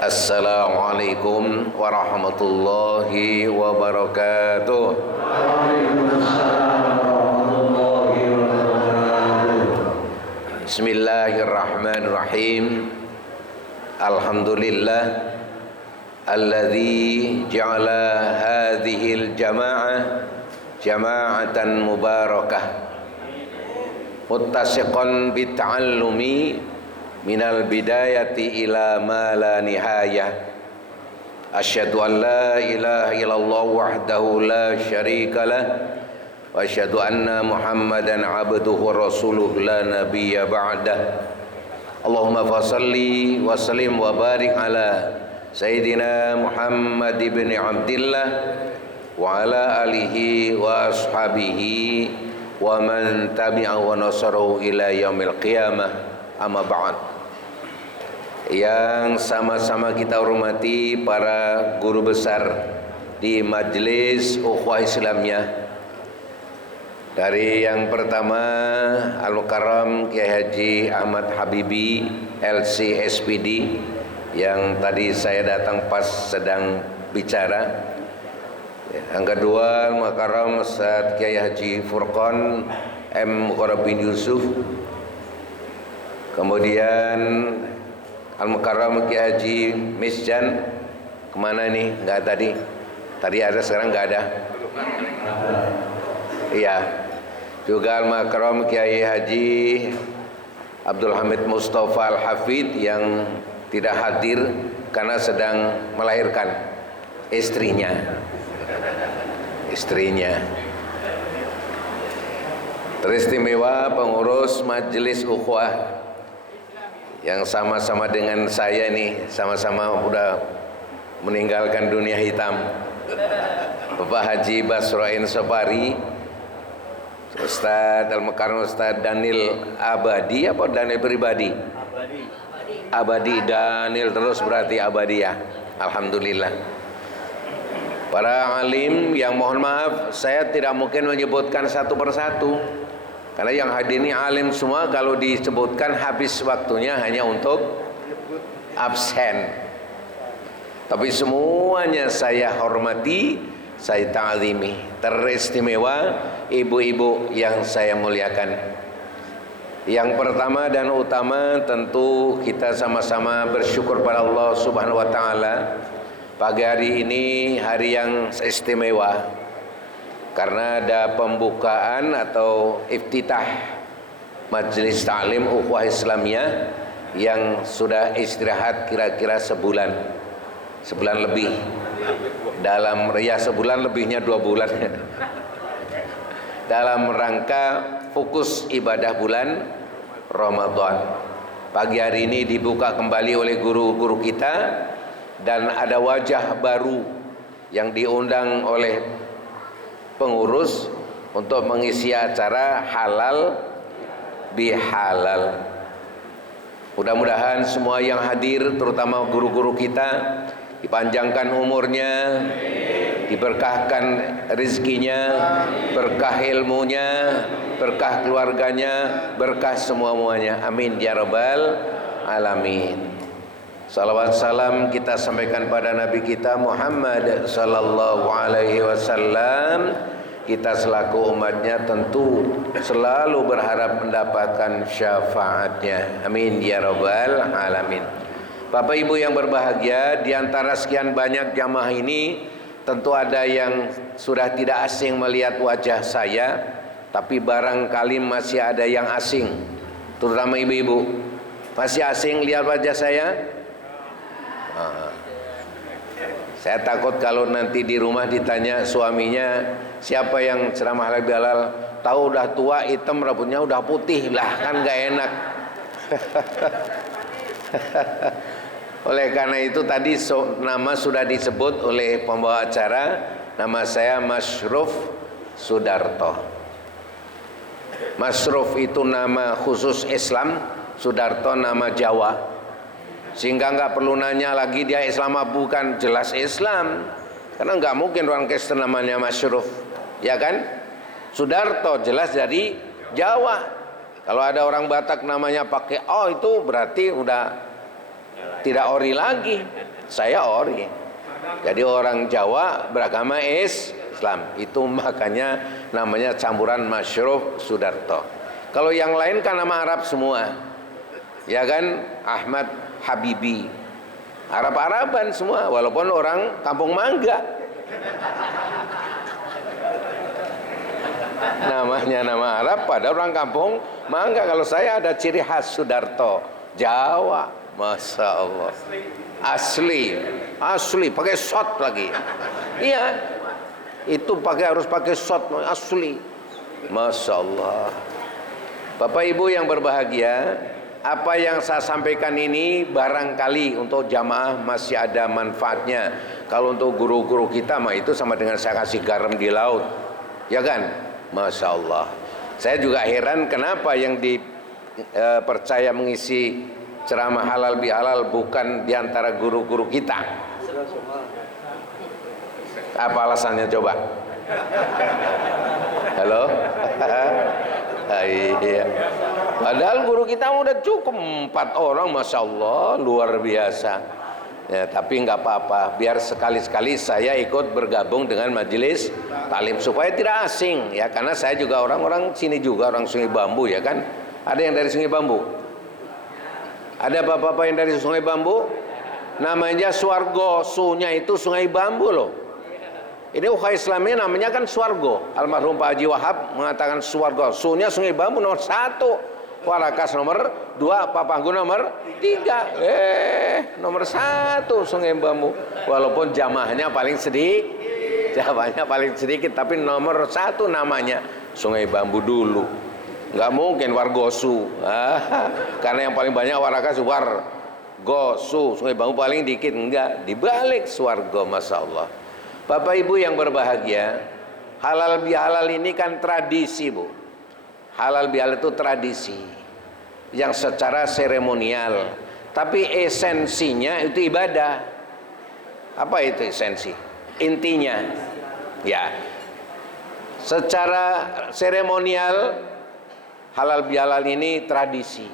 Assalamualaikum warahmatullahi wabarakatuh. Bismillahirrahmanirrahim. Alhamdulillah alladzi ja'ala hadhil jama'ah jama'atan mubarakah muttasiqan bita'allumi minal bidayati ila ma la nihayah. Asyhadu an la ilaha illallah wahdahu la syarika lah wa asyhadu anna Muhammadan abduhu wa rasuluh la nabiyya ba'dah. Allahumma fasalli wa sallim wa barik ala Sayyidina Muhammad ibn Abdillah wa ala alihi wa ashabihi wa man tabi'ahu wa nasarahu ila yaumil qiyamah. Amma ba'd. Yang sama-sama kita hormati para guru besar di Majelis Ukhuwah Islamiyah. Dari yang pertama Al-Mukarram Kiai Haji Ahmad Habibi LC SPD, yang tadi saya datang pas sedang bicara. Yang kedua Al-Mukarram Ustaz Kiai Haji Furqan M. Mukarram bin Yusuf. Kemudian Al-Mukarram Kiai Haji Misjan, kemana nih? Enggak tadi. Tadi ada, sekarang enggak ada. Iya. Juga Al-Mukarram Kiai Haji Abdul Hamid Mustafa Al-Hafid yang tidak hadir karena sedang melahirkan istrinya. Teristimewa pengurus Majelis Ukhuwah yang sama-sama dengan saya nih, sama-sama udah meninggalkan dunia hitam. Bapak Haji Basroin Sopari, Ustadz Al-Mukarram Ustadz Daniel Abadi apa Daniel pribadi? Abadi Daniel terus berarti abadi ya. Alhamdulillah. Para alim yang mohon maaf saya tidak mungkin menyebutkan satu persatu, karena yang hadir ini alim semua, kalau disebutkan habis waktunya hanya untuk absen. Tapi semuanya saya hormati, saya ta'zimi. Teristimewa ibu-ibu yang saya muliakan. Yang pertama dan utama tentu kita sama-sama bersyukur pada Allah Subhanahu wa taala. Pagi hari ini hari yang istimewa karena ada pembukaan atau iftitah Majelis Ta'lim Ukhuwah Islamiyah yang sudah istirahat kira-kira sebulan lebih. Dalam sebulan lebihnya 2 bulan. Dalam rangka fokus ibadah bulan Ramadan. Pagi hari ini dibuka kembali oleh guru-guru kita, dan ada wajah baru yang diundang oleh pengurus untuk mengisi acara halal bihalal. Mudah-mudahan semua yang hadir, terutama guru-guru kita, dipanjangkan umurnya, diberkahkan rezekinya, berkah ilmunya, berkah keluarganya, berkah semuanya. Amin ya rabbal alamin. Salawat salam kita sampaikan pada Nabi kita Muhammad sallallahu alaihi wasallam. Kita selaku umatnya tentu selalu berharap mendapatkan syafaatnya. Amin ya rabbal alamin. Bapak Ibu yang berbahagia, di antara sekian banyak jamaah ini tentu ada yang sudah tidak asing melihat wajah saya, tapi barangkali masih ada yang asing, terutama ibu-ibu. Masih asing lihat wajah saya? Saya takut kalau nanti di rumah ditanya suaminya, siapa yang ceramah halal bihalal, tahu udah tua, hitam, rambutnya udah putih, lah kan gak enak. Oleh karena itu tadi nama sudah disebut oleh pembawa acara, nama saya Masruf Sudarto. Masruf itu nama khusus Islam, Sudarto nama Jawa. Sehingga nggak perlu nanya lagi dia Islam apa bukan, jelas Islam. Karena nggak mungkin orang Kristen namanya Masruf, ya kan? Sudarto jelas dari Jawa. Kalau ada orang Batak namanya pakai O, itu berarti udah tidak ori lagi. Saya ori. Jadi orang Jawa beragama Islam. Itu makanya namanya campuran Masyruf Sudarto. Kalau yang lain kan nama Arab semua. Ya kan? Ahmad Habibi. Arab-Araban semua, walaupun orang Kampung Mangga. Namanya nama Arab pada orang Kampung Mangga. Kalau saya ada ciri khas Sudarto, Jawa, Masya Allah. Asli, pakai shot lagi. Iya, itu harus pakai shot, asli. Masya Allah. Bapak Ibu yang berbahagia, apa yang saya sampaikan ini barangkali untuk jamaah masih ada manfaatnya. Kalau untuk guru-guru kita mah itu sama dengan saya kasih garam di laut, ya kan? Masya Allah. Saya juga heran kenapa yang dipercaya mengisi ceramah halal bihalal bukan diantara guru-guru kita. Apa alasannya coba? Halo? Iya. Padahal guru kita udah cukup 4 orang, Masya Allah, luar biasa. Ya, tapi nggak apa-apa, biar sekali-sekali saya ikut bergabung dengan majelis talim supaya tidak asing, ya, karena saya juga orang sini juga, orang Sungai Bambu, ya kan? Ada yang dari Sungai Bambu? Ada bapak-bapak yang dari Sungai Bambu? Namanya Suargo, sunya itu Sungai Bambu loh. Ini ukhuwah Islamnya namanya kan Suargo. Almarhum Pak Haji Wahab mengatakan Suargo, sunya Sungai Bambu nomor 1. Warakas nomor 2, Papanggu nomor 3. Nomor 1 Sungai Bambu. Walaupun jamaahnya paling sedikit, tapi nomor 1 namanya Sungai Bambu dulu. Nggak mungkin Wargosu. Karena yang paling banyak Warakas Wargosu, Sungai Bambu paling dikit. Enggak, dibalik Suargo, Masya Allah. Bapak Ibu yang berbahagia, halal bihalal ini kan tradisi, Bu. Halal bihalal itu tradisi yang secara seremonial, tapi esensinya itu ibadah. Apa itu esensi? Intinya, ya, secara seremonial halal bihalal ini tradisi.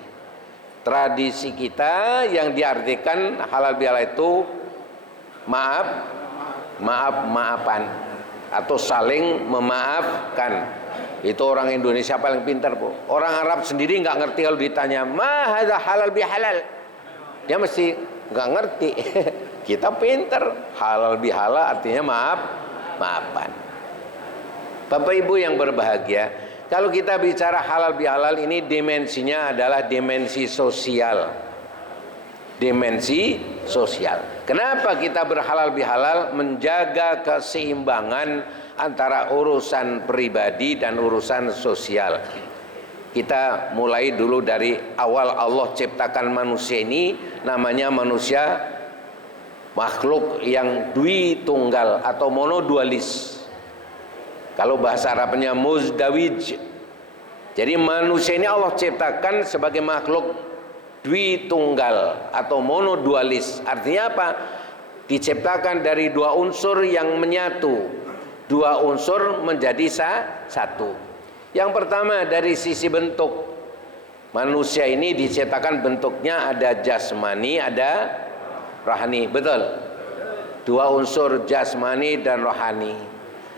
Tradisi kita yang diartikan halal bihalal itu maaf-maafan atau saling memaafkan. Itu orang Indonesia paling pintar, Bu. Orang Arab sendiri nggak ngerti kalau ditanya ma hadza halal bihalal, dia mesti nggak ngerti. Kita pintar, halal bihalal artinya maafan. Bapak Ibu yang berbahagia, kalau kita bicara halal bihalal ini dimensinya adalah dimensi sosial. Dimensi sosial. Kenapa kita berhalal bihalal? Menjaga keseimbangan antara urusan pribadi dan urusan sosial. Kita mulai dulu dari awal Allah ciptakan manusia ini, namanya manusia makhluk yang dwi tunggal atau monodualis. Kalau bahasa Arabnya muzdawij. Jadi manusia ini Allah ciptakan sebagai makhluk dwi tunggal atau monodualis. Artinya apa? Diciptakan dari 2 unsur yang menyatu. 2 unsur menjadi satu. Yang pertama dari sisi bentuk. Manusia ini diciptakan bentuknya ada jasmani, ada rohani. Betul? 2 unsur jasmani dan rohani.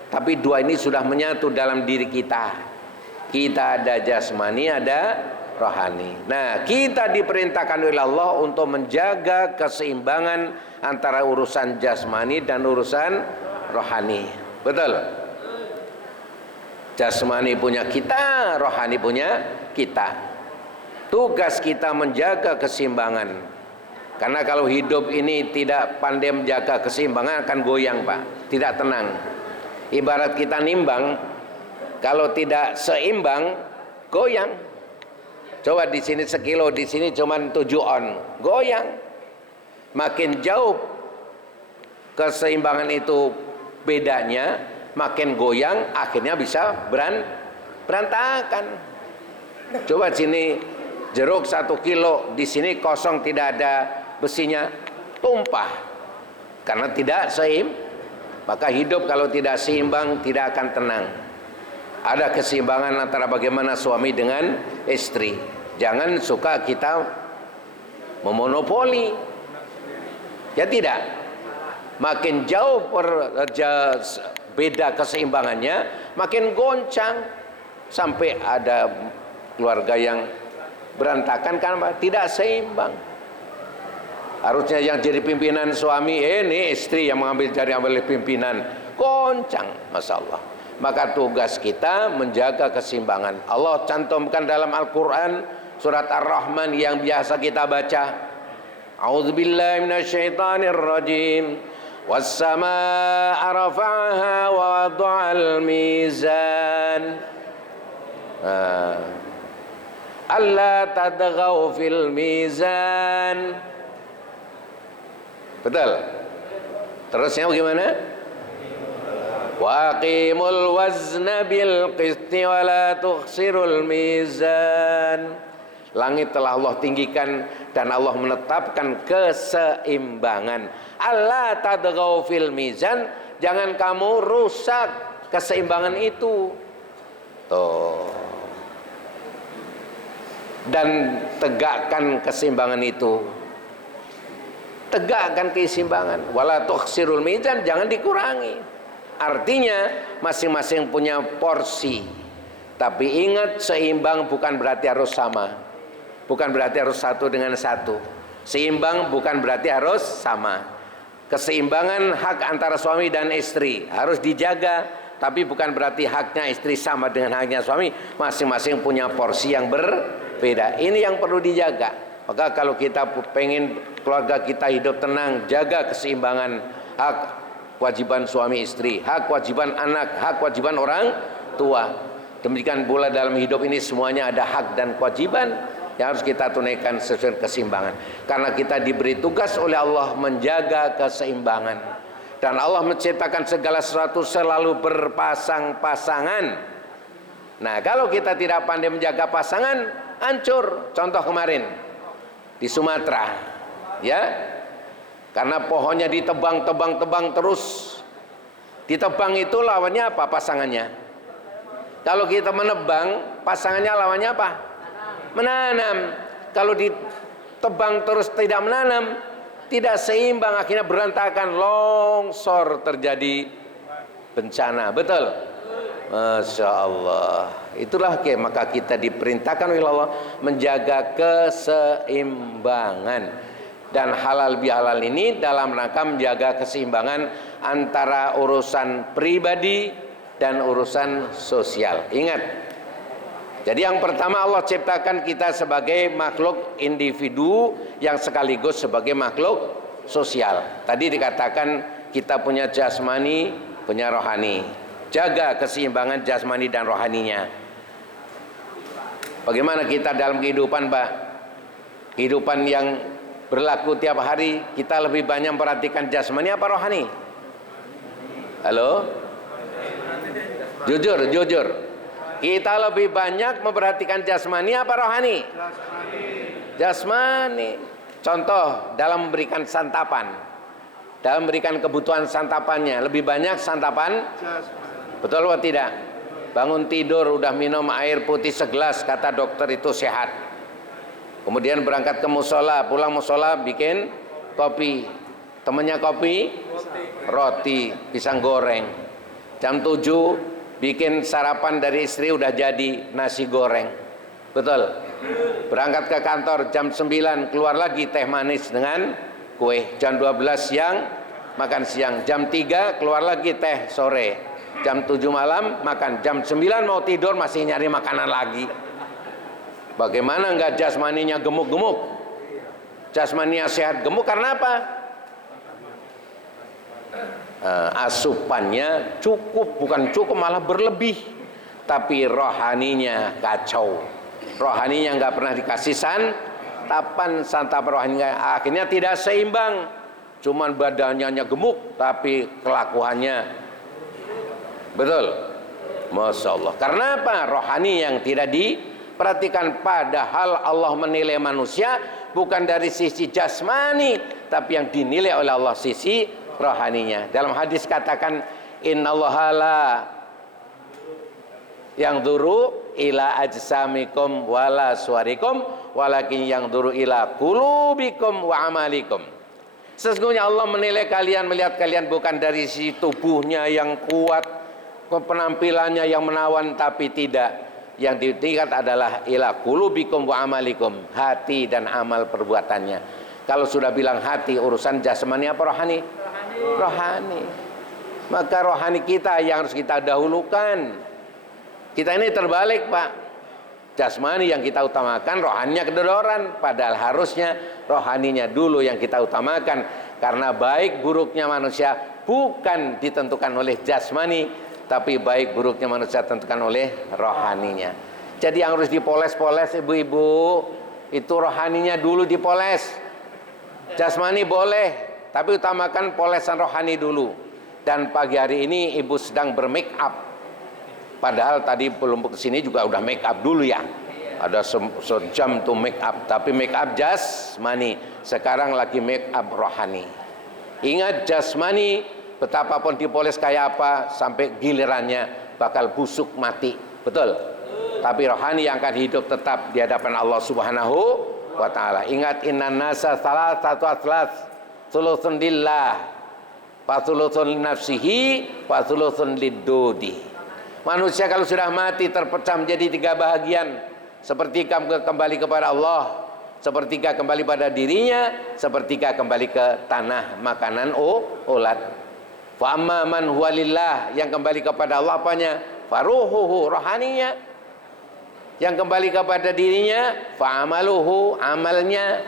Tapi 2 ini sudah menyatu dalam diri kita. Kita ada jasmani, ada rohani. Nah, kita diperintahkan oleh Allah untuk menjaga keseimbangan antara urusan jasmani dan urusan rohani. Betul? Jasmani punya kita, rohani punya kita. Tugas kita menjaga keseimbangan. Karena kalau hidup ini tidak pandai menjaga keseimbangan akan goyang, Pak. Tidak tenang. Ibarat kita nimbang, kalau tidak seimbang, goyang. Coba di sini 1 kilo, di sini cuma 7 on, goyang. Makin jauh keseimbangan itu bedanya, makin goyang, akhirnya bisa berantakan. Coba sini jeruk 1 kilo, di sini kosong tidak ada besinya, tumpah karena tidak seimbang. Maka hidup kalau tidak seimbang tidak akan tenang. Ada keseimbangan antara bagaimana suami dengan istri. Jangan suka kita memonopoli. Ya tidak. Makin jauh beda keseimbangannya, makin goncang. Sampai ada keluarga yang berantakan karena tidak seimbang. Harusnya yang jadi pimpinan suami, ini istri yang ambil pimpinan. Goncang, Masya Allah. Maka tugas kita menjaga keseimbangan. Allah cantumkan dalam Al-Quran surat Ar-Rahman yang biasa kita baca. A'udzubillahi minasyaitonirrajim. Was-samaa'a rafa'aha wa wada'al mizan. Alla tadghaw fil mizan. Betul. Terusnya bagaimana? Wa aqimul wazna bil qisti wa la tukhsirul mizan. Langit telah Allah tinggikan dan Allah menetapkan keseimbangan. Alla tadghaw fil mizan, jangan kamu rusak keseimbangan itu. Tuh. Dan tegakkan keseimbangan itu. Tegakkan keseimbangan. Wala tukhsirul mizan, jangan dikurangi. Artinya masing-masing punya porsi. Tapi ingat, seimbang bukan berarti harus sama. Bukan berarti harus satu dengan satu. Seimbang bukan berarti harus sama. Keseimbangan hak antara suami dan istri harus dijaga, tapi bukan berarti haknya istri sama dengan haknya suami. Masing-masing punya porsi yang berbeda. Ini yang perlu dijaga. Maka kalau kita pengen keluarga kita hidup tenang, jaga keseimbangan hak kewajiban suami istri, hak kewajiban anak, hak kewajiban orang tua. Demikian pula dalam hidup ini semuanya ada hak dan kewajiban yang harus kita tunaikan sesuai keseimbangan. Karena kita diberi tugas oleh Allah menjaga keseimbangan. Dan Allah menciptakan segala sesuatu selalu berpasang-pasangan. Nah, kalau kita tidak pandai menjaga pasangan, hancur. Contoh kemarin di Sumatera, ya. Karena pohonnya ditebang terus. Ditebang itu lawannya apa? Pasangannya. Kalau kita menebang, pasangannya lawannya apa? Menanam. Kalau ditebang terus tidak menanam, tidak seimbang, akhirnya berantakan, longsor, terjadi bencana. Betul? Masya Allah. Itulah maka kita diperintahkan oleh Allah menjaga keseimbangan. Dan halal bihalal ini dalam rangka menjaga keseimbangan antara urusan pribadi dan urusan sosial. Ingat, jadi yang pertama Allah ciptakan kita sebagai makhluk individu yang sekaligus sebagai makhluk sosial. Tadi dikatakan kita punya jasmani, punya rohani. Jaga keseimbangan jasmani dan rohaninya. Bagaimana kita dalam kehidupan, Pak? Kehidupan yang berlaku tiap hari, kita lebih banyak memperhatikan jasmani apa rohani? Halo? Jujur. Kita lebih banyak memperhatikan jasmani apa rohani? Jasmani. Contoh dalam memberikan santapan, dalam memberikan kebutuhan santapannya, lebih banyak santapan betul atau tidak? Bangun tidur udah minum air putih segelas, kata dokter itu sehat. Kemudian berangkat ke musola, pulang musola bikin kopi. Temennya kopi, roti, pisang goreng. Jam 7 bikin sarapan dari istri udah jadi nasi goreng. Betul? Berangkat ke kantor jam 9 keluar lagi teh manis dengan kue. Jam 12 siang makan siang. Jam 3 keluar lagi teh sore. Jam 7 malam makan. Jam 9 mau tidur masih nyari makanan lagi. Bagaimana enggak jasmaninya gemuk-gemuk? Jasmaninya sehat gemuk karena apa? Asupannya cukup, bukan cukup malah berlebih. Tapi rohaninya kacau. Rohaninya enggak pernah dikasih santapan rohaninya, akhirnya tidak seimbang. Cuman badannya gemuk tapi kelakuannya betul. Masya Allah. Karena apa? Rohani yang tidak perhatikan, padahal Allah menilai manusia bukan dari sisi jasmani, tapi yang dinilai oleh Allah sisi rohaninya. Dalam hadis katakan, innallaha la yang duru ila ajsamikum wala suwarikum walakin yang duru ila qulubikum wa amalikum. Sesungguhnya Allah menilai kalian, melihat kalian bukan dari si tubuhnya yang kuat, penampilannya yang menawan, tapi tidak. Yang dilihat adalah ila qulubikum wa amalikum, hati dan amal perbuatannya. Kalau sudah bilang hati, urusan jasmani apa rohani? Rohani. Maka rohani kita yang harus kita dahulukan. Kita ini terbalik, Pak. Jasmani yang kita utamakan, rohaninya kedodoran. Padahal harusnya rohaninya dulu yang kita utamakan. Karena baik buruknya manusia bukan ditentukan oleh jasmani, tapi baik buruknya manusia ditentukan oleh rohaninya. Jadi yang harus dipoles-poles ibu-ibu, itu rohaninya dulu dipoles. Jasmani boleh, tapi utamakan polesan rohani dulu. Dan pagi hari ini ibu sedang bermake up. Padahal tadi belum kesini juga udah make up dulu ya. Ada sejam tuh make up, tapi make up jasmani. Sekarang lagi make up rohani. Ingat jasmani, betapapun dipoles kayak apa, sampai gilirannya bakal busuk mati. Betul? Tapi rohani yang akan hidup tetap di hadapan Allah Subhanahu wa ta'ala. Ingat, innan nasa salah satu atlas, thuluthun lillah, wa thuluthun nafsihi, wa thuluthun lidodi. Manusia kalau sudah mati terpecah menjadi 3 bahagian. Sepertiga kembali kepada Allah, sepertiga kembali pada dirinya, sepertiga kembali ke tanah, makanan, ulat. Fa amma man huwa lillah, yang kembali kepada Allah apanya? Faruhuhu, rohaninya. Yang kembali kepada dirinya, fa amaluhu, amalnya.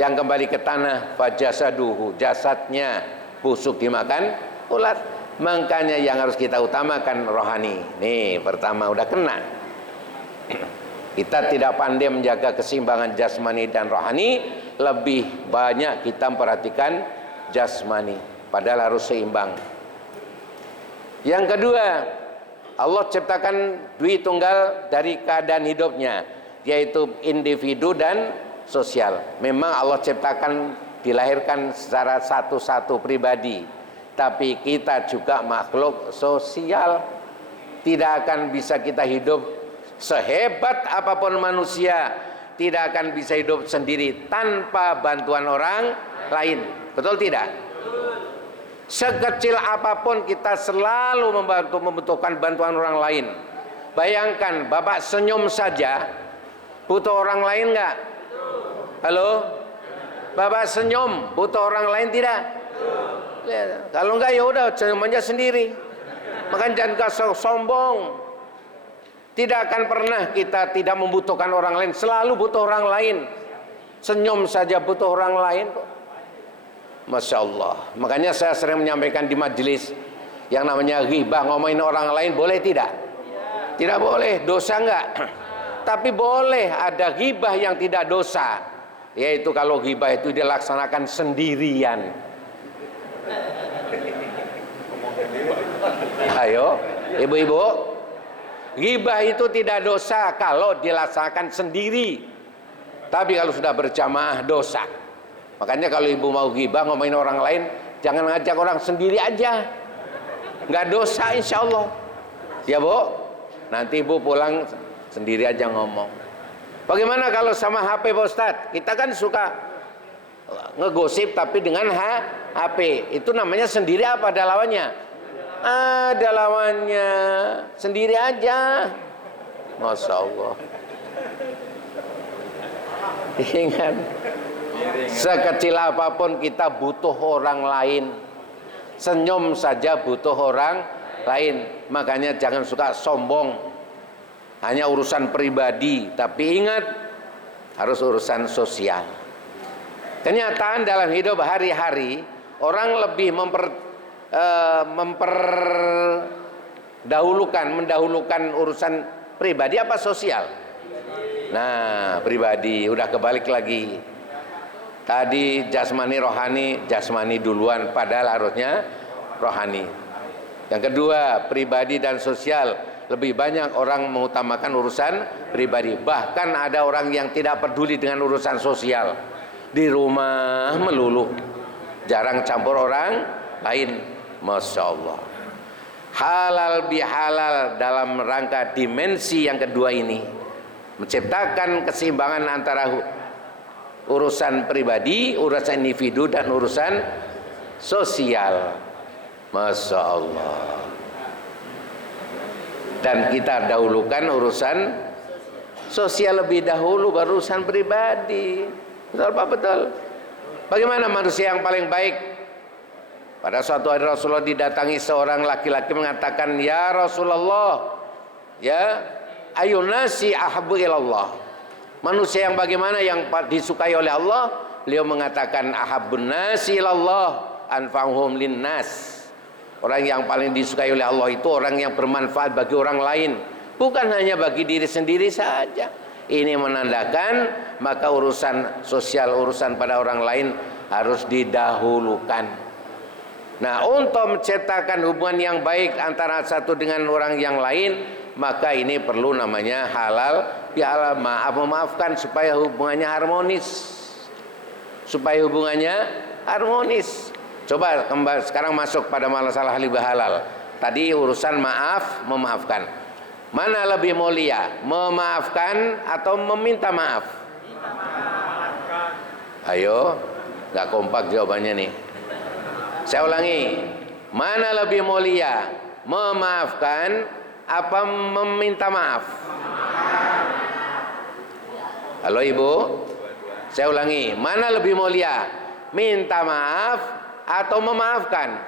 Yang kembali ke tanah, fa jasaduhu, jasadnya busuk dimakan ulat. Makanya yang harus kita utamakan rohani. Nih, pertama udah kena. Kita tidak pandai menjaga keseimbangan jasmani dan rohani, lebih banyak kita memperhatikan jasmani, padahal harus seimbang. Yang kedua, Allah ciptakan dwi tunggal dari keadaan hidupnya, yaitu individu dan sosial. Memang Allah ciptakan, dilahirkan secara satu-satu pribadi. Tapi kita juga makhluk sosial. Tidak akan bisa kita hidup sehebat apapun manusia, tidak akan bisa hidup sendiri tanpa bantuan orang lain. Betul tidak? Sekecil apapun kita selalu membutuhkan bantuan orang lain. Bayangkan, Bapak senyum saja butuh orang lain enggak? Halo? Bapak senyum butuh orang lain tidak? Kalau enggak ya udah senyumannya sendiri. Makanya jangan sombong. Tidak akan pernah kita tidak membutuhkan orang lain, selalu butuh orang lain. Senyum saja butuh orang lain kok. Masya Allah. Makanya saya sering menyampaikan di majelis, yang namanya ghibah, ngomongin orang lain boleh tidak? Tidak boleh. Dosa enggak? Tapi boleh ada ghibah yang tidak dosa, yaitu kalau ghibah itu dilaksanakan sendirian. Ayo, ibu-ibu, ghibah itu tidak dosa kalau dilaksanakan sendiri. Tapi kalau sudah berjamaah dosa. Makanya kalau ibu mau ghibah ngomongin orang lain, jangan ngajak orang sendiri aja. Nggak dosa insya Allah. Ya bu, nanti ibu pulang sendiri aja ngomong. Bagaimana kalau sama HP Pak Ustadz? Kita kan suka ngegosip tapi dengan HP. Itu namanya sendiri apa ada lawannya? Ada lawannya. Sendiri aja. Masya Allah. Ingat, sekecil apapun kita butuh orang lain. Senyum saja butuh orang lain. Makanya jangan suka sombong. Hanya urusan pribadi, tapi ingat harus urusan sosial. Kenyataan dalam hidup hari-hari, orang lebih mendahulukan urusan pribadi apa sosial? Nah, pribadi udah kebalik lagi. Tadi jasmani rohani, jasmani duluan padahal harusnya rohani. Yang kedua, pribadi dan sosial. Lebih banyak orang mengutamakan urusan pribadi. Bahkan ada orang yang tidak peduli dengan urusan sosial. Di rumah melulu, jarang campur orang lain. Masya Allah. halal bihalal dalam rangka dimensi yang kedua ini, menciptakan keseimbangan antara urusan pribadi, urusan individu, dan urusan sosial. Masya Allah. Dan kita dahulukan urusan sosial lebih dahulu, baru urusan pribadi. Betul Pak? Betul. Bagaimana manusia yang paling baik? Pada suatu hari Rasulullah didatangi seorang laki-laki mengatakan, ya Rasulullah, ya ayun nasi ahabbu ilallah, manusia yang bagaimana yang disukai oleh Allah? Beliau mengatakan, ahabbun nasi ilallah anfa'uhum linnas. Orang yang paling disukai oleh Allah itu orang yang bermanfaat bagi orang lain, bukan hanya bagi diri sendiri saja. Ini menandakan maka urusan sosial, urusan pada orang lain harus didahulukan. Nah, untuk menciptakan hubungan yang baik antara satu dengan orang yang lain, maka ini perlu namanya halal bihalal, memaafkan supaya hubungannya harmonis. Supaya hubungannya harmonis. Coba sekarang masuk pada masalah halal bihalal. Tadi urusan maaf, memaafkan. Mana lebih mulia, memaafkan atau meminta maaf? Ayo, nggak kompak jawabannya nih. Saya ulangi, mana lebih mulia, memaafkan apa meminta maaf? Halo Ibu, saya ulangi, mana lebih mulia, minta maaf atau memaafkan?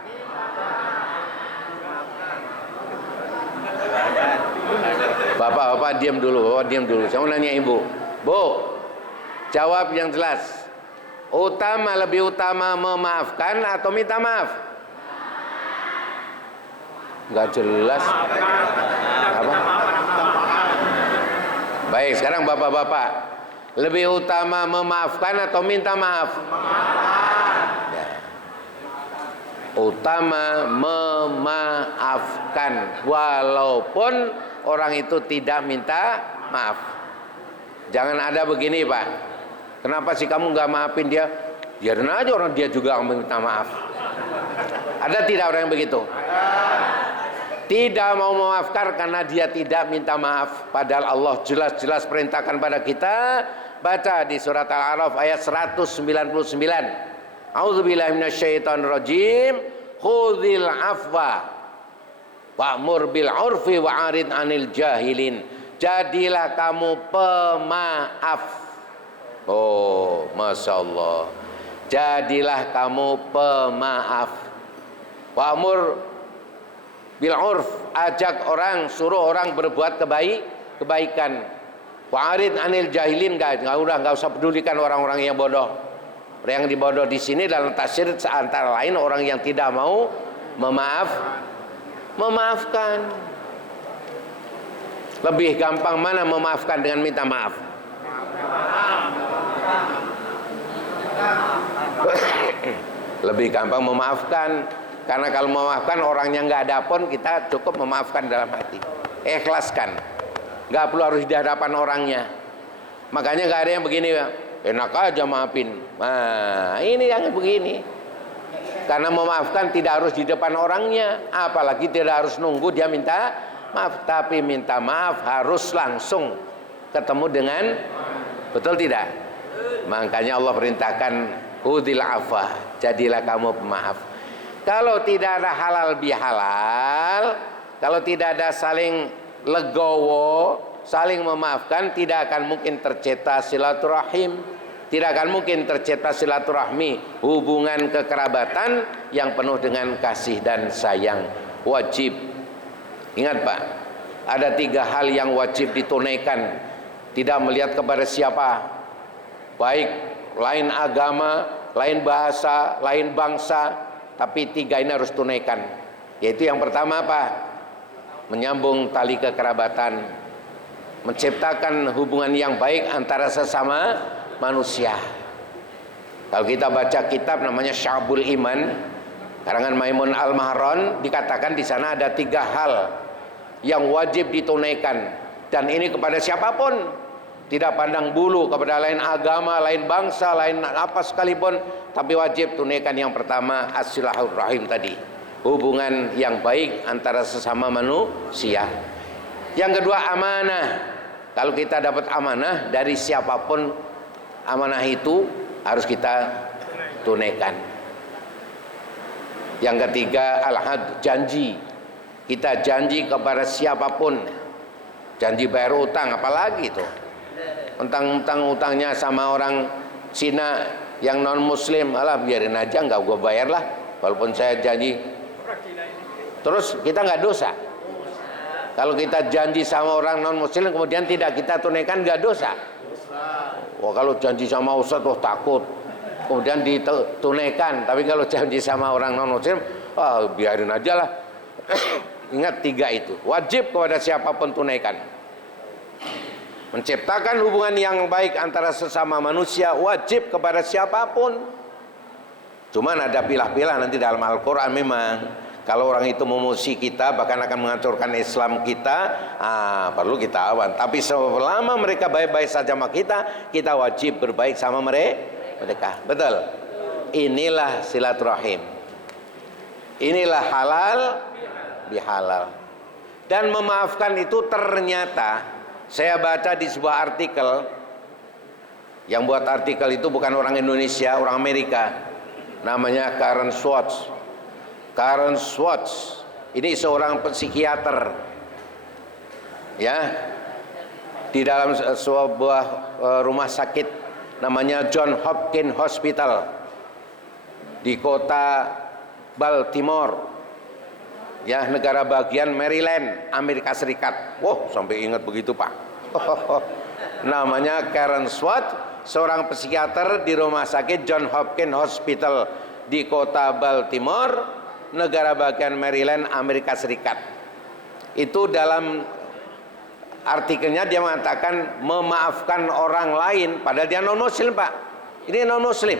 Bapak diam dulu, Bapak diam dulu. Saya mau nanya Ibu, Bu, jawab yang jelas. Lebih utama memaafkan atau minta maaf? Enggak jelas. Apa? Baik, sekarang bapak-bapak, lebih utama memaafkan atau minta maaf? Ya. Utama memaafkan, walaupun orang itu tidak minta maaf. Jangan ada begini Pak, kenapa sih kamu nggak maafin dia? Biarin aja orang dia juga minta maaf. Ada tidak orang yang begitu? Tidak mau memaafkan karena dia tidak minta maaf. Padahal Allah jelas-jelas perintahkan pada kita. Baca di surat Al-A'raf ayat 199. A'udzubillahi minasyaitonirrajim. Khudhil afwa wa'mur bil 'urfi wa'arid 'anil jahilin. Jadilah kamu pemaaf. Oh, Masya Allah. Jadilah kamu pemaaf. Wa'mur bil 'urf, ajak orang, suruh orang berbuat kebaikan. Wa'arid 'anil jahilin, enggak usah pedulikan orang-orang yang bodoh. Yang dibodoh di sini dalam tafsir antara lain orang yang tidak mau memaafkan. Lebih gampang mana memaafkan dengan minta maaf? Lebih gampang memaafkan, karena kalau memaafkan orangnya nggak ada pun kita cukup memaafkan dalam hati, ikhlaskan, nggak perlu harus di hadapan orangnya. Makanya nggak ada yang begini, enak aja maafin. Nah, ini yang begini, karena memaafkan tidak harus di depan orangnya, apalagi tidak harus nunggu dia minta maaf, tapi minta maaf harus langsung ketemu dengan, betul tidak? Makanya Allah perintahkan hudil afwa, jadilah kamu pemaaf. Kalau tidak ada halal bihalal, kalau tidak ada saling legowo, saling memaafkan, tidak akan mungkin tercipta silaturahim, tidak akan mungkin tercipta silaturahmi, hubungan kekerabatan yang penuh dengan kasih dan sayang. Wajib, ingat Pak, ada 3 hal yang wajib ditunaikan, tidak melihat kepada siapa, baik lain agama, lain bahasa, lain bangsa, tapi 3 ini harus tunaikan. Yaitu yang pertama apa? Menyambung tali kekerabatan, menciptakan hubungan yang baik antara sesama manusia. Kalau kita baca kitab namanya Sya'bul Iman karangan Maimun Al-Mahron, dikatakan di sana ada 3 hal yang wajib ditunaikan, dan ini kepada siapapun, tidak pandang bulu kepada lain agama, lain bangsa, lain apa sekalipun, tapi wajib tunaikan. Yang pertama as-silaturahim tadi, hubungan yang baik antara sesama manusia. Yang kedua, amanah. Kalau kita dapat amanah dari siapapun, amanah itu harus kita tunaikan. Yang ketiga, al-had, janji. Kita janji kepada siapapun, janji bayar utang, apalagi itu utangnya sama orang Cina yang non muslim, alah biarin aja, nggak gue bayar lah, walaupun saya janji. Terus kita nggak dosa. Kalau kita janji sama orang non muslim kemudian tidak kita tunaikan, nggak dosa. Wah, kalau janji sama ustadz, wah takut, kemudian ditunaikan. Tapi kalau janji sama orang non muslim, biarin aja lah. Ingat 3 itu, wajib kepada siapapun tunaikan. Menciptakan hubungan yang baik antara sesama manusia wajib kepada siapapun. Cuman ada pilah-pilah nanti dalam Al-Quran memang. Kalau orang itu memusuhi kita, bahkan akan menghancurkan Islam kita, perlu kita awan. Tapi selama mereka baik-baik saja sama kita, kita wajib berbaik sama mereka. Betul? Inilah silaturahim. Inilah halal bihalal. Dan memaafkan itu ternyata, saya baca di sebuah artikel, yang buat artikel itu bukan orang Indonesia, orang Amerika, namanya Karen Schwartz. Karen Schwartz ini seorang psikiater, ya, di dalam sebuah rumah sakit namanya John Hopkins Hospital di kota Baltimore, ya, negara bagian Maryland, Amerika Serikat. Wow, sampai ingat begitu Pak. Namanya Karen Schwartz, seorang psikiater di rumah sakit John Hopkins Hospital di kota Baltimore, negara bagian Maryland, Amerika Serikat. Itu dalam artikelnya dia mengatakan memaafkan orang lain, padahal dia non muslim Pak. Ini non muslim.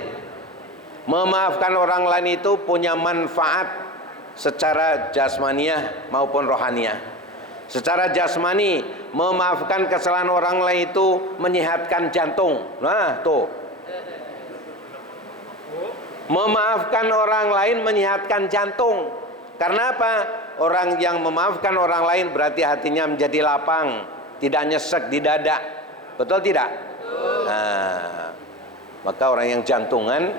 Memaafkan orang lain itu punya manfaat secara jasmaniah maupun rohaniah. Secara jasmani, memaafkan kesalahan orang lain itu menyehatkan jantung. Nah, tuh. Memaafkan orang lain menyehatkan jantung. Karena apa? Orang yang memaafkan orang lain berarti hatinya menjadi lapang, tidak nyesek di dada. Betul tidak? Nah, maka orang yang jantungan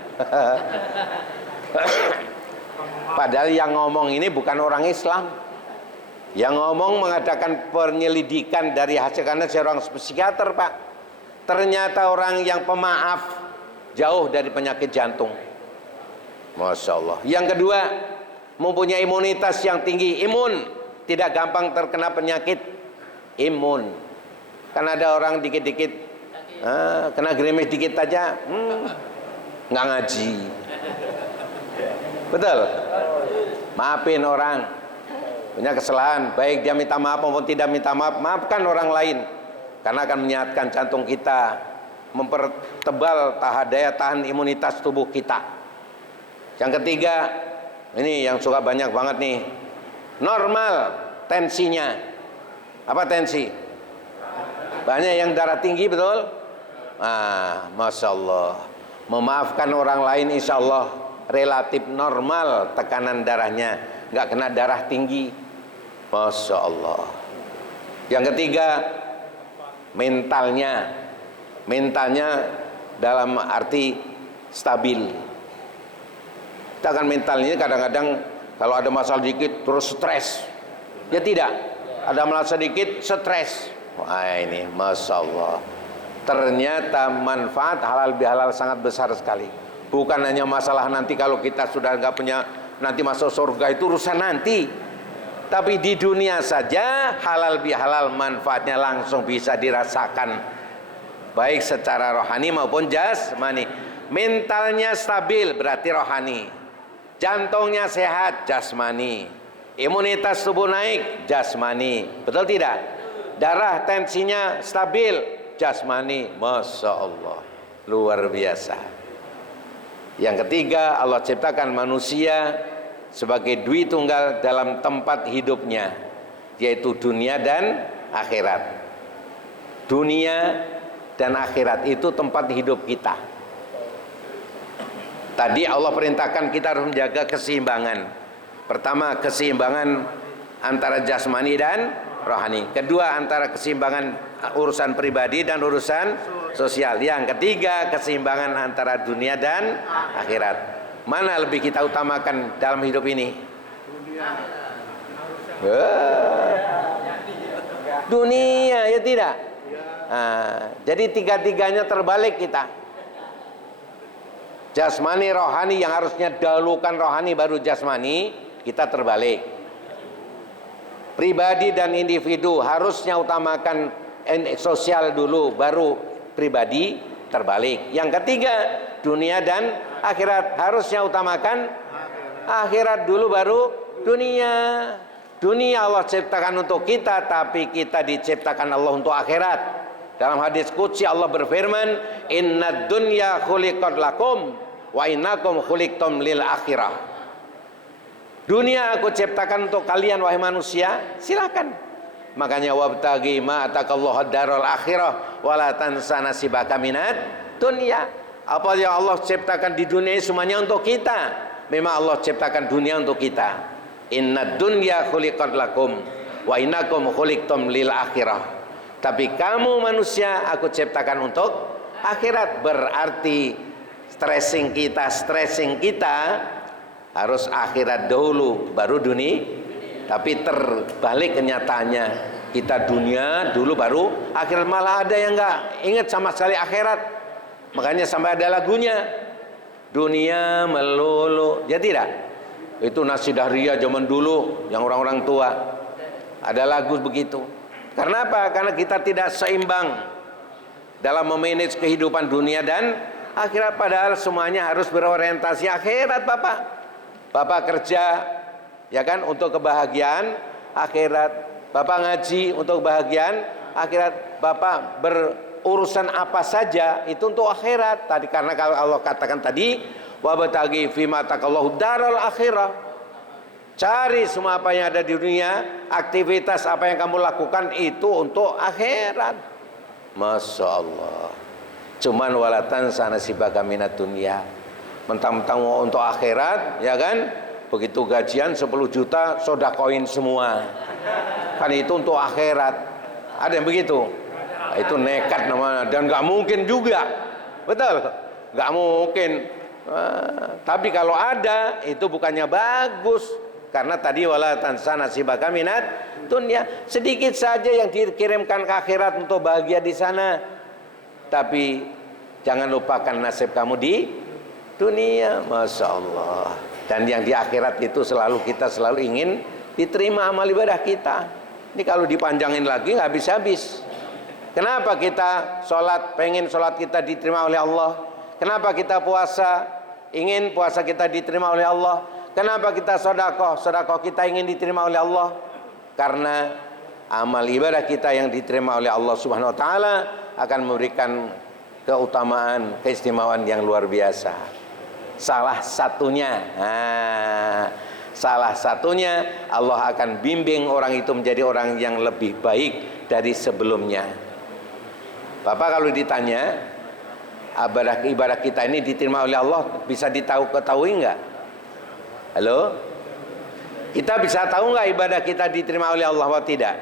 padahal yang ngomong ini bukan orang Islam. Yang ngomong mengadakan penyelidikan dari hasil, karena seorang psikiater Pak. Ternyata orang yang pemaaf jauh dari penyakit jantung. Masya Allah. Yang kedua, mempunyai imunitas yang tinggi, imun, tidak gampang terkena penyakit, imun. Kan ada orang dikit-dikit kena gerimis dikit aja, nggak ngaji. Betul? Maafin orang punya kesalahan, baik dia minta maaf maupun tidak minta maaf, maafkan orang lain, karena akan menyehatkan jantung kita, mempertebal daya tahan imunitas tubuh kita. Yang ketiga, ini yang suka banyak banget nih, normal tensinya. Apa tensi? Banyak yang darah tinggi, betul? Masya Allah. Memaafkan orang lain insya Allah relatif normal tekanan darahnya, nggak kena darah tinggi. Masya Allah. Yang ketiga, mentalnya dalam arti stabil. Kita kan mentalnya kadang-kadang kalau ada masalah dikit terus stres. Ya tidak, ada masalah sedikit stres. Wah, ini Masya Allah. Ternyata manfaat halal bihalal sangat besar sekali. Bukan hanya masalah nanti kalau kita sudah nggak punya, nanti masuk surga itu urusan nanti. Tapi di dunia saja halal bihalal manfaatnya langsung bisa dirasakan, baik secara rohani maupun jasmani. Mentalnya stabil berarti rohani. Jantungnya sehat, jasmani. Imunitas tubuh naik, jasmani. Betul tidak? Darah tensinya stabil, jasmani. Masya Allah, luar biasa. Yang ketiga, Allah ciptakan manusia sebagai dwi tunggal dalam tempat hidupnya, yaitu dunia dan akhirat. Dunia dan akhirat itu tempat hidup kita. Tadi Allah perintahkan kita harus menjaga keseimbangan. Pertama, keseimbangan antara jasmani dan rohani. Kedua, antara keseimbangan urusan pribadi dan urusan sosial. Yang ketiga, keseimbangan antara dunia dan akhirat. Mana lebih kita utamakan dalam hidup ini? Dunia, ya tidak? Jadi tiga-tiganya terbalik kita. Jasmani, rohani, yang harusnya dahulukan rohani baru jasmani, kita terbalik. Pribadi dan individu harusnya utamakan sosial dulu baru pribadi, terbalik. Yang ketiga, dunia dan akhirat, harusnya utamakan akhirat dulu baru dunia. Dunia Allah ciptakan untuk kita, tapi kita diciptakan Allah untuk akhirat. Dalam hadis qudsi Allah berfirman, "Innad dunya khuliqat lakum wa innakum khuliqtum lil akhirah." Dunia aku ciptakan untuk kalian wahai manusia, silakan. Makanya wabtaghi ma atakallahu ad-darul akhirah wa la tansa nasibaka minad dunya. Apa yang Allah ciptakan di dunia semuanya untuk kita. Memang Allah ciptakan dunia untuk kita. Innad dunya khuliqat lakum wa innakum khuliqtum lil akhirah. Tapi kamu manusia aku ciptakan untuk akhirat. Berarti stressing kita harus akhirat dahulu baru dunia. Tapi terbalik kenyataannya, kita dunia dulu baru akhirat. Malah ada yang nggak ingat sama sekali akhirat. Makanya sampai ada lagunya, dunia melulu. Ya tidak? Itu nasidah ria zaman dulu yang orang-orang tua. Ada lagu begitu. Karena apa? Karena kita tidak seimbang dalam memanage kehidupan dunia dan akhirat. Padahal semuanya harus berorientasi akhirat, Bapak. Bapak kerja, ya kan, untuk kebahagiaan akhirat. Bapak ngaji untuk kebahagiaan akhirat. Bapak berurusan apa saja itu untuk akhirat. Tadi karena kalau Allah katakan tadi, wabtaghi fima takallahu daral akhirah. Cari semua apa yang ada di dunia, aktivitas apa yang kamu lakukan itu untuk akhirat. Masya Allah. Cuman walatan sana sibaka minat dunia. Mentang-mentang untuk akhirat, ya kan? Begitu gajian 10 juta, sodakoin semua. Kan itu untuk akhirat. Ada yang begitu? Itu nekat namanya. Dan gak mungkin juga. Betul? Gak mungkin. Tapi kalau ada, itu bukannya bagus. Karena tadi walatan sana sibaka minat dunia. Sedikit saja yang dikirimkan ke akhirat untuk bahagia di sana. Tapi jangan lupakan nasib kamu di dunia. Masya Allah. Dan yang di akhirat itu kita selalu ingin diterima amal ibadah kita. Ini kalau dipanjangin lagi nggak habis-habis. Kenapa kita sholat, pengen sholat kita diterima oleh Allah? Kenapa kita puasa, ingin puasa kita diterima oleh Allah? Kenapa kita sodakoh kita ingin diterima oleh Allah? Karena amal ibadah kita yang diterima oleh Allah Subhanahu Wa Taala akan memberikan keutamaan, keistimewaan yang luar biasa. Salah satunya Allah akan bimbing orang itu menjadi orang yang lebih baik dari sebelumnya. Bapak kalau ditanya ibadah kita ini diterima oleh Allah, bisa ketahui nggak? Halo? Kita bisa tahu nggak ibadah kita diterima oleh Allah atau tidak?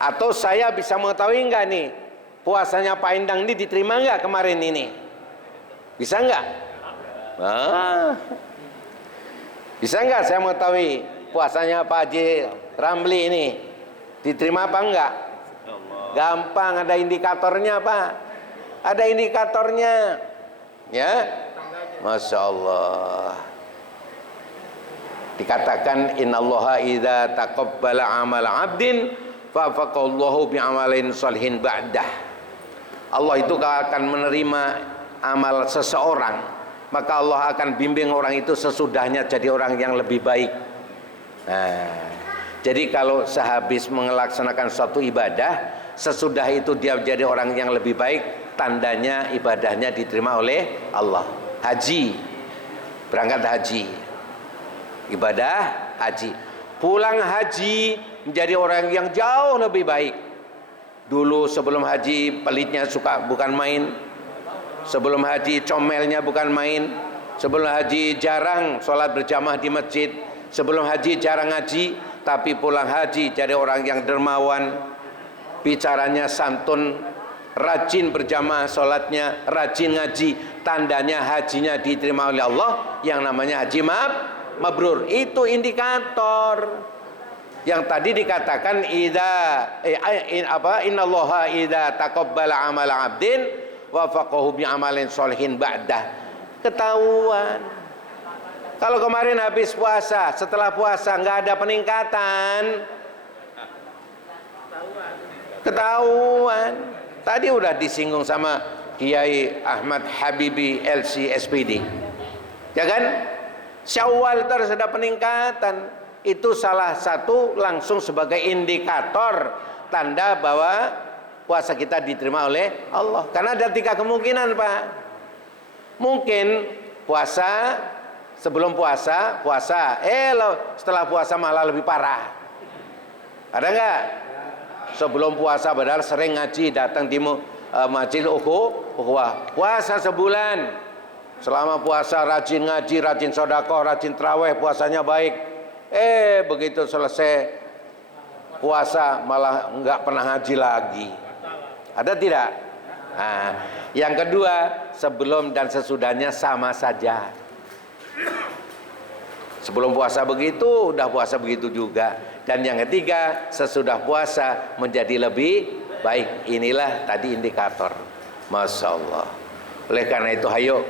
Atau saya bisa mengetahui nggak nih, puasanya Pak Endang ini diterima nggak kemarin ini? Bisa nggak? Bisa nggak saya mengetahui puasanya Pak Haji Ramli ini diterima apa enggak? Gampang, ada indikatornya Pak. Ada indikatornya. Ya. Masya Allah. Dikatakan innallaha idza taqabbala amal 'abdin fa faqallahu bi amalin shalihin ba'dah. Allah itu akan menerima amal seseorang, maka Allah akan bimbing orang itu sesudahnya jadi orang yang lebih baik. Jadi kalau sehabis melaksanakan suatu ibadah, sesudah itu dia menjadi orang yang lebih baik, tandanya ibadahnya diterima oleh Allah. Haji, berangkat haji, ibadah haji, pulang haji menjadi orang yang jauh lebih baik. Dulu sebelum haji pelitnya bukan main, sebelum haji comelnya bukan main, Sebelum haji jarang sholat berjamaah di masjid. Sebelum haji jarang ngaji, tapi pulang haji jadi orang yang dermawan, bicaranya santun, rajin berjamaah sholatnya, rajin ngaji. Tandanya hajinya diterima oleh Allah, yang namanya haji mabrur. Itu indikator. Yang tadi dikatakan innallaha idza taqabbala amala 'abdin wa faqahu bi amalin sholihin ba'dah. Ketahuan. Kalau kemarin habis puasa, setelah puasa nggak ada peningkatan, ketahuan. Tadi udah disinggung sama Kiai Ahmad Habibi LC SPD, ya kan? Syawal terus ada peningkatan. Itu salah satu langsung sebagai indikator tanda bahwa puasa kita diterima oleh Allah. Karena ada 3 kemungkinan, Pak. Mungkin puasa, sebelum puasa, setelah puasa malah lebih parah. Ada enggak? Sebelum puasa padahal sering ngaji, datang di majelis ukhuwah. Puasa sebulan. Selama puasa rajin ngaji, rajin sedekah, rajin tarawih, puasanya baik. Begitu selesai puasa malah enggak pernah ngaji lagi. Ada tidak? Nah, yang kedua, sebelum dan sesudahnya sama saja. Sebelum puasa begitu, udah puasa begitu juga. Dan yang ketiga, sesudah puasa menjadi lebih baik. Inilah tadi indikator. Masya Allah. Oleh karena itu, ayo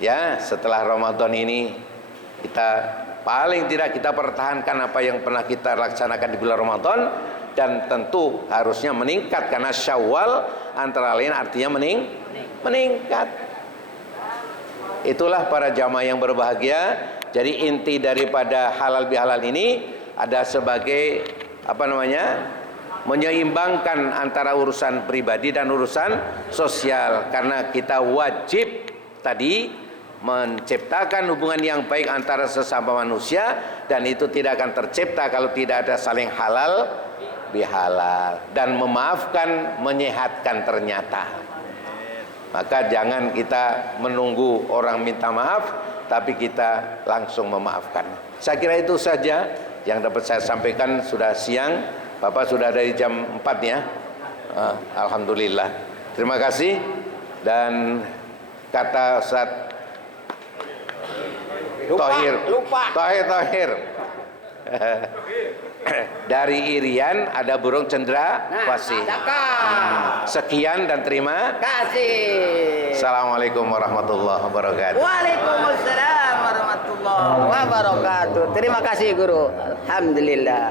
ya, setelah Ramadan ini kita paling tidak kita pertahankan apa yang pernah kita laksanakan di bulan Ramadan. Dan tentu harusnya meningkat, karena Syawal antara lain artinya meningkat. Itulah para jamaah yang berbahagia. Jadi inti daripada halal bihalal ini ada sebagai menyeimbangkan antara urusan pribadi dan urusan sosial. Karena kita wajib tadi menciptakan hubungan yang baik antara sesama manusia, dan itu tidak akan tercipta kalau tidak ada saling halal bihalal, dan memaafkan menyehatkan ternyata. Maka jangan kita menunggu orang minta maaf, tapi kita langsung memaafkan. Saya kira itu saja yang dapat saya sampaikan. Sudah siang, Bapak sudah dari jam 4 ya. Alhamdulillah. Terima kasih. Dan kata Ustaz Tohir dari Irian ada burung cendrawasih. Sekian dan terima kasih. Assalamualaikum warahmatullahi wabarakatuh. Waalaikumsalam warahmatullahi wabarakatuh. Terima kasih guru. Alhamdulillah.